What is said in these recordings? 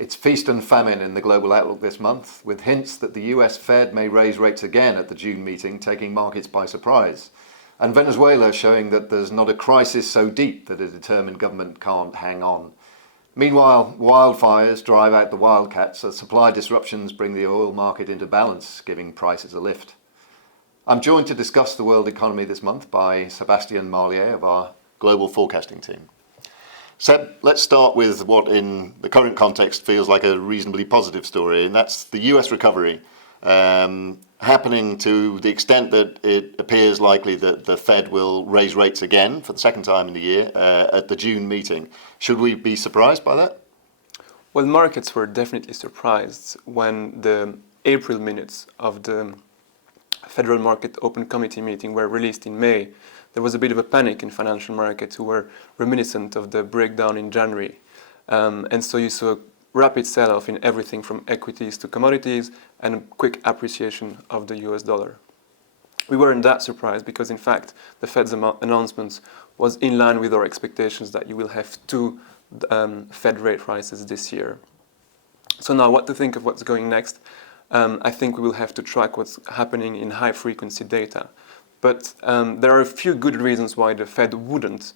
It's feast and famine in the global outlook this month, with hints that the US Fed may raise rates again at the June meeting, taking markets by surprise. And Venezuela showing that there's not a crisis so deep that a determined government can't hang on. Meanwhile, wildfires drive out the wildcats as supply disruptions bring the oil market into balance, giving prices a lift. I'm joined to discuss the world economy this month by Sebastien Marlier of our global forecasting team. Seb, let's start with what in the current context feels like a reasonably positive story, and that's the US recovery, happening to the extent that it appears likely that the Fed will raise rates again for the second time in the year at the June meeting. Should we be surprised by that? Well, markets were definitely surprised when the April minutes of the Federal Market Open Committee meeting were released in May. There was a bit of a panic in financial markets who were reminiscent of the breakdown in January. And so you saw a rapid sell-off in everything from equities to commodities and a quick appreciation of the US dollar. We weren't that surprised because, in fact, the Fed's announcement was in line with our expectations that you will have two Fed rate rises this year. So now what to think of what's going next? I think we will have to track what's happening in high-frequency data. But there are a few good reasons why the Fed wouldn't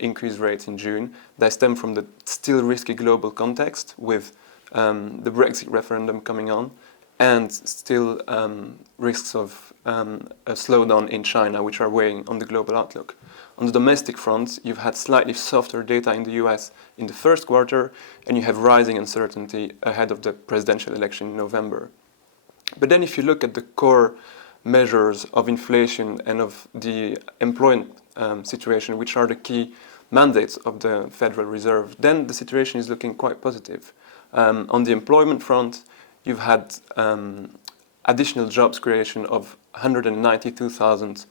increase rates in June. They stem from the still risky global context with the Brexit referendum coming on and still risks of a slowdown in China, which are weighing on the global outlook. On the domestic front, you've had slightly softer data in the US in the first quarter, and you have rising uncertainty ahead of the presidential election in November. But then if you look at the core measures of inflation and of the employment situation, which are the key mandates of the Federal Reserve, then the situation is looking quite positive. On the employment front, you've had additional jobs creation of 192,000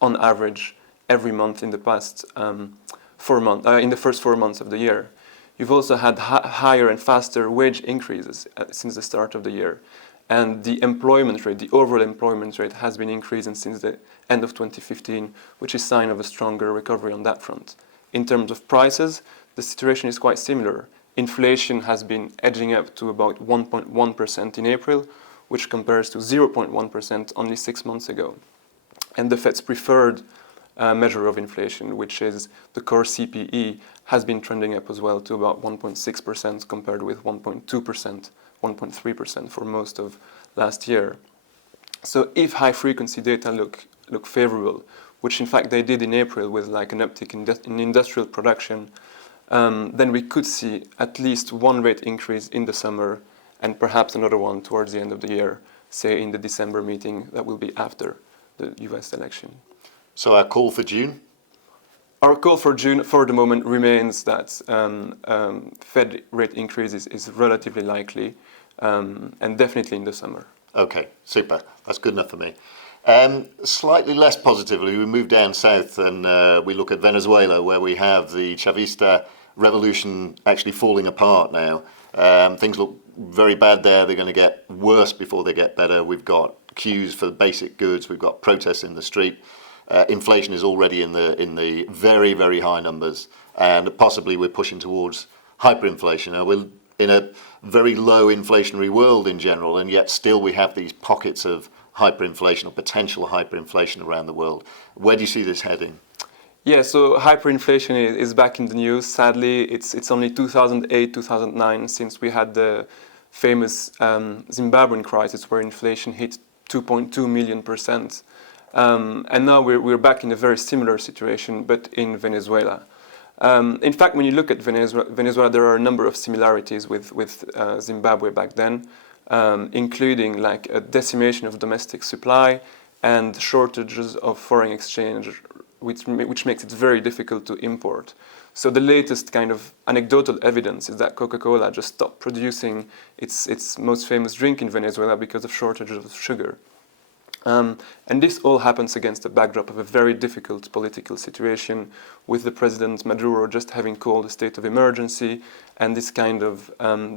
on average every month in the past 4 months, in the first 4 months of the year. You've also had higher and faster wage increases since the start of the year. And the employment rate, the overall employment rate, has been increasing since the end of 2015, which is a sign of a stronger recovery on that front. In terms of prices, the situation is quite similar. Inflation has been edging up to about 1.1% in April, which compares to 0.1% only 6 months ago. And the Fed's preferred measure of inflation, which is the core CPE, has been trending up as well to about 1.6% compared with 1.2%. 1.3% for most of last year. So if high-frequency data look favorable, which in fact they did in April with like an uptick in industrial production, then we could see at least one rate increase in the summer and perhaps another one towards the end of the year, say in the December meeting that will be after the US election. So our call for June? Our call for June for the moment remains that Fed rate increases is relatively likely and definitely in the summer. Okay, super. That's good enough for me. Slightly less positively, we move down south and we look at Venezuela, where we have the Chavista revolution actually falling apart now. Things look very bad there. They're going to get worse before they get better. We've got queues for basic goods. We've got protests in the street. Inflation is already in the very, very high numbers, and possibly we're pushing towards hyperinflation. Now, we're in a very low inflationary world in general, and yet still we have these pockets of hyperinflation or potential hyperinflation around the world. Where do you see this heading? Yeah, so hyperinflation is back in the news. Sadly, it's only 2008, 2009 since we had the famous Zimbabwean crisis where inflation hit 2.2 million%. And now we're back in a very similar situation, but in Venezuela. In fact, when you look at Venezuela, there are a number of similarities with Zimbabwe back then, including like a decimation of domestic supply and shortages of foreign exchange, which makes it very difficult to import. So the latest kind of anecdotal evidence is that Coca-Cola just stopped producing its most famous drink in Venezuela because of shortages of sugar. And this all happens against the backdrop of a very difficult political situation, with the President Maduro just having called a state of emergency, and this kind of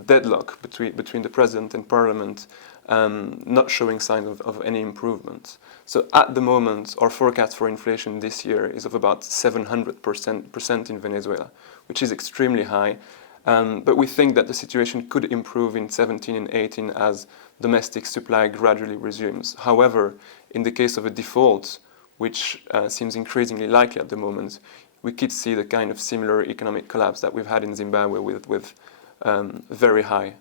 deadlock between the President and Parliament not showing signs of any improvement. So at the moment, our forecast for inflation this year is of about 700% in Venezuela, which is extremely high. But we think that the situation could improve in 17 and 18 as domestic supply gradually resumes. However, in the case of a default, which seems increasingly likely at the moment, we could see the kind of similar economic collapse that we've had in Zimbabwe with very high,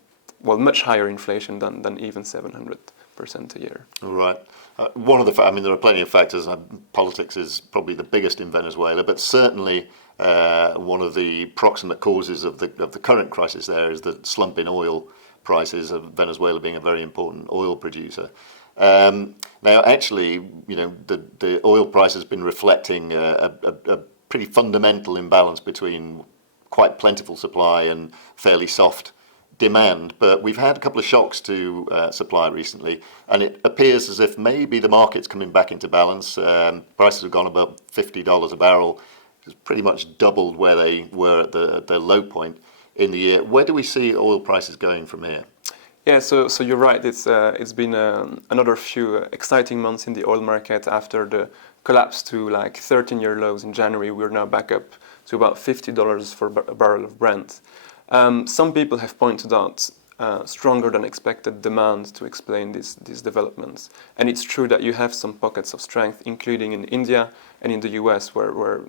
well, much higher inflation than even 700% a year. All right. One of the, I mean, there are plenty of factors. Politics is probably the biggest in Venezuela, but certainly one of the proximate causes of the current crisis there is the slump in oil prices, of Venezuela being a very important oil producer. Now, actually, you know, the oil price has been reflecting a pretty fundamental imbalance between quite plentiful supply and fairly soft demand. But we've had a couple of shocks to supply recently, and it appears as if maybe the market's coming back into balance. Prices have gone above $50 a barrel. It's pretty much doubled where they were at the low point in the year. Where do we see oil prices going from here? Yeah, so you're right. It's been another few exciting months in the oil market after the collapse to like 13-year lows in January. We're now back up to about $50 for a barrel of Brent. Some people have pointed out stronger than expected demand to explain these developments. And it's true that you have some pockets of strength, including in India and in the US, where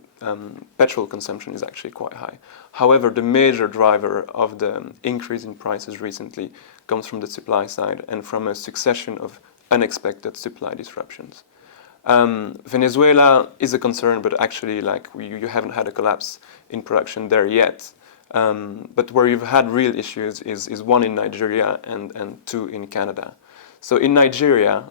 petrol consumption is actually quite high. However, the major driver of the increase in prices recently comes from the supply side and from a succession of unexpected supply disruptions. Venezuela is a concern, but actually, like you haven't had a collapse in production there yet. But where you've had real issues is one in Nigeria and two in Canada. So in Nigeria,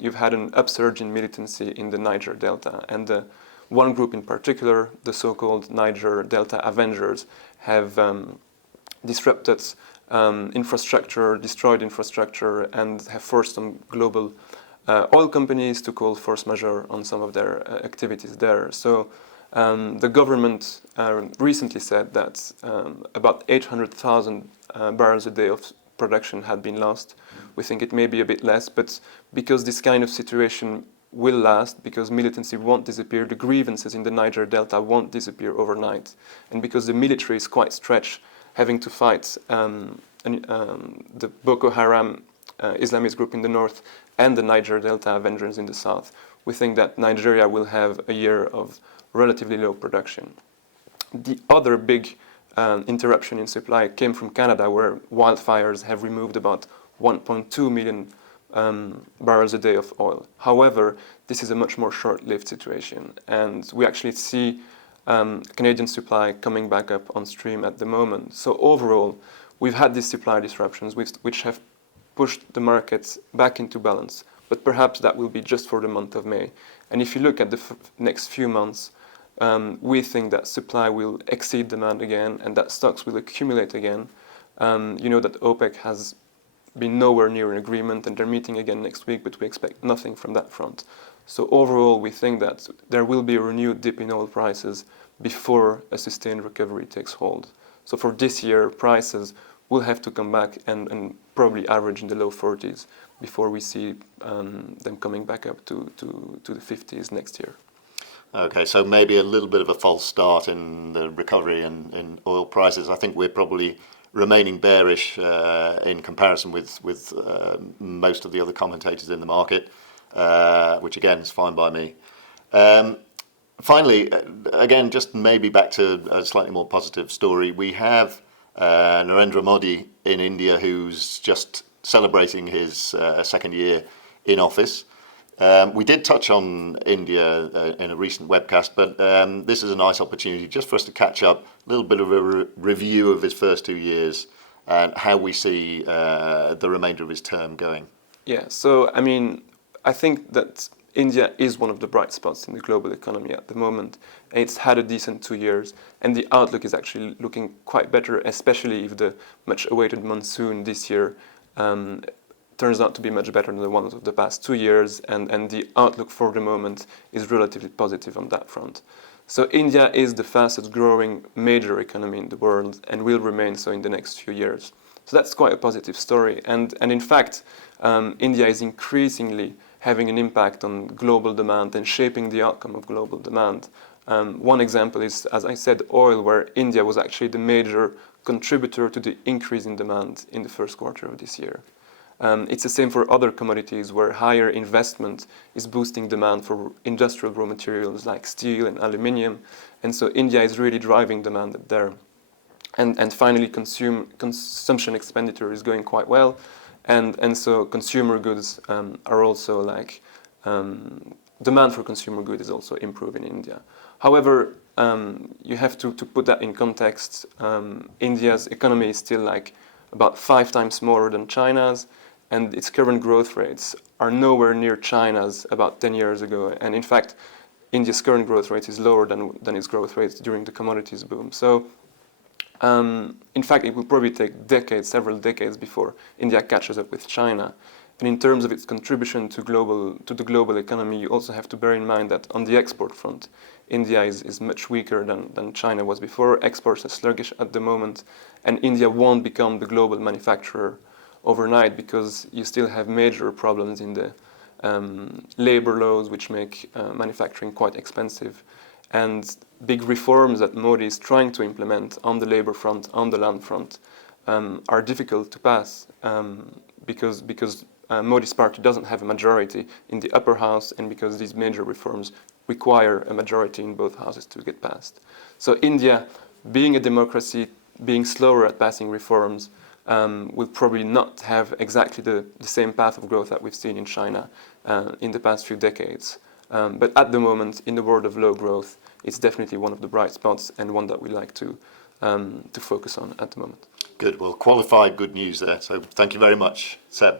you've had an upsurge in militancy in the Niger Delta, and one group in particular, the so-called Niger Delta Avengers, have disrupted infrastructure, destroyed infrastructure, and have forced some global oil companies to call force majeure on some of their activities there. So the government recently said that about 800,000 barrels a day of production had been lost. We think it may be a bit less, but because this kind of situation will last, because militancy won't disappear, the grievances in the Niger Delta won't disappear overnight, and because the military is quite stretched, having to fight the Boko Haram Islamist group in the north and the Niger Delta Avengers in the south, we think that Nigeria will have a year of relatively low production. The other big interruption in supply came from Canada, where wildfires have removed about 1.2 million barrels a day of oil. However, this is a much more short-lived situation, and we actually see Canadian supply coming back up on stream at the moment. So overall, we've had these supply disruptions which have pushed the markets back into balance, but perhaps that will be just for the month of May. And if you look at the next few months, we think that supply will exceed demand again and that stocks will accumulate again. You know that OPEC has been nowhere near an agreement and they're meeting again next week, but we expect nothing from that front. So overall, we think that there will be a renewed dip in oil prices before a sustained recovery takes hold. So for this year, prices will have to come back and probably average in the low 40s before we see them coming back up to the 50s next year. Okay, so maybe a little bit of a false start in the recovery in oil prices. I think we're probably remaining bearish in comparison with most of the other commentators in the market, which again is fine by me. Finally, again, just maybe back to a slightly more positive story. We have Narendra Modi in India, who's just celebrating his second year in office. We did touch on India in a recent webcast, but this is a nice opportunity just for us to catch up, a little bit of a review of his first 2 years and how we see the remainder of his term going. Yeah, so I mean, I think that India is one of the bright spots in the global economy at the moment. It's had a decent 2 years, and the outlook is actually looking quite better, especially if the much-awaited monsoon this year turns out to be much better than the ones of the past 2 years, and the outlook for the moment is relatively positive on that front. So India is the fastest growing major economy in the world and will remain so in the next few years. So that's quite a positive story. And in fact, India is increasingly having an impact on global demand and shaping the outcome of global demand. One example is, as I said, oil, where India was actually the major contributor to the increase in demand in the first quarter of this year. It's the same for other commodities where higher investment is boosting demand for industrial raw materials like steel and aluminium. And so India is really driving demand there. And finally, consumption expenditure is going quite well. And so consumer goods are also like, demand for consumer goods is also improving in India. However, you have to put that in context. India's economy is still like about 5 times smaller than China's, and its current growth rates are nowhere near China's about 10 years ago. And in fact, India's current growth rate is lower than its growth rates during the commodities boom. So, in fact, it will probably take decades, several decades, before India catches up with China. And in terms of its contribution to the global economy, you also have to bear in mind that on the export front, India is much weaker than China was before. Exports are sluggish at the moment, and India won't become the global manufacturer overnight because you still have major problems in the labor laws, which make manufacturing quite expensive, and big reforms that Modi is trying to implement on the labor front, on the land front, are difficult to pass because Modi's party doesn't have a majority in the upper house, and because these major reforms require a majority in both houses to get passed. So India, being a democracy, being slower at passing reforms, will probably not have exactly the same path of growth that we've seen in China in the past few decades. But at the moment, in the world of low growth, it's definitely one of the bright spots and one that we like to focus on at the moment. Good. Well, qualified good news there. So thank you very much, Seb.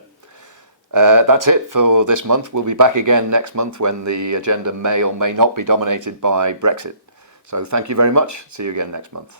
That's it for this month. We'll be back again next month when the agenda may or may not be dominated by Brexit. So thank you very much. See you again next month.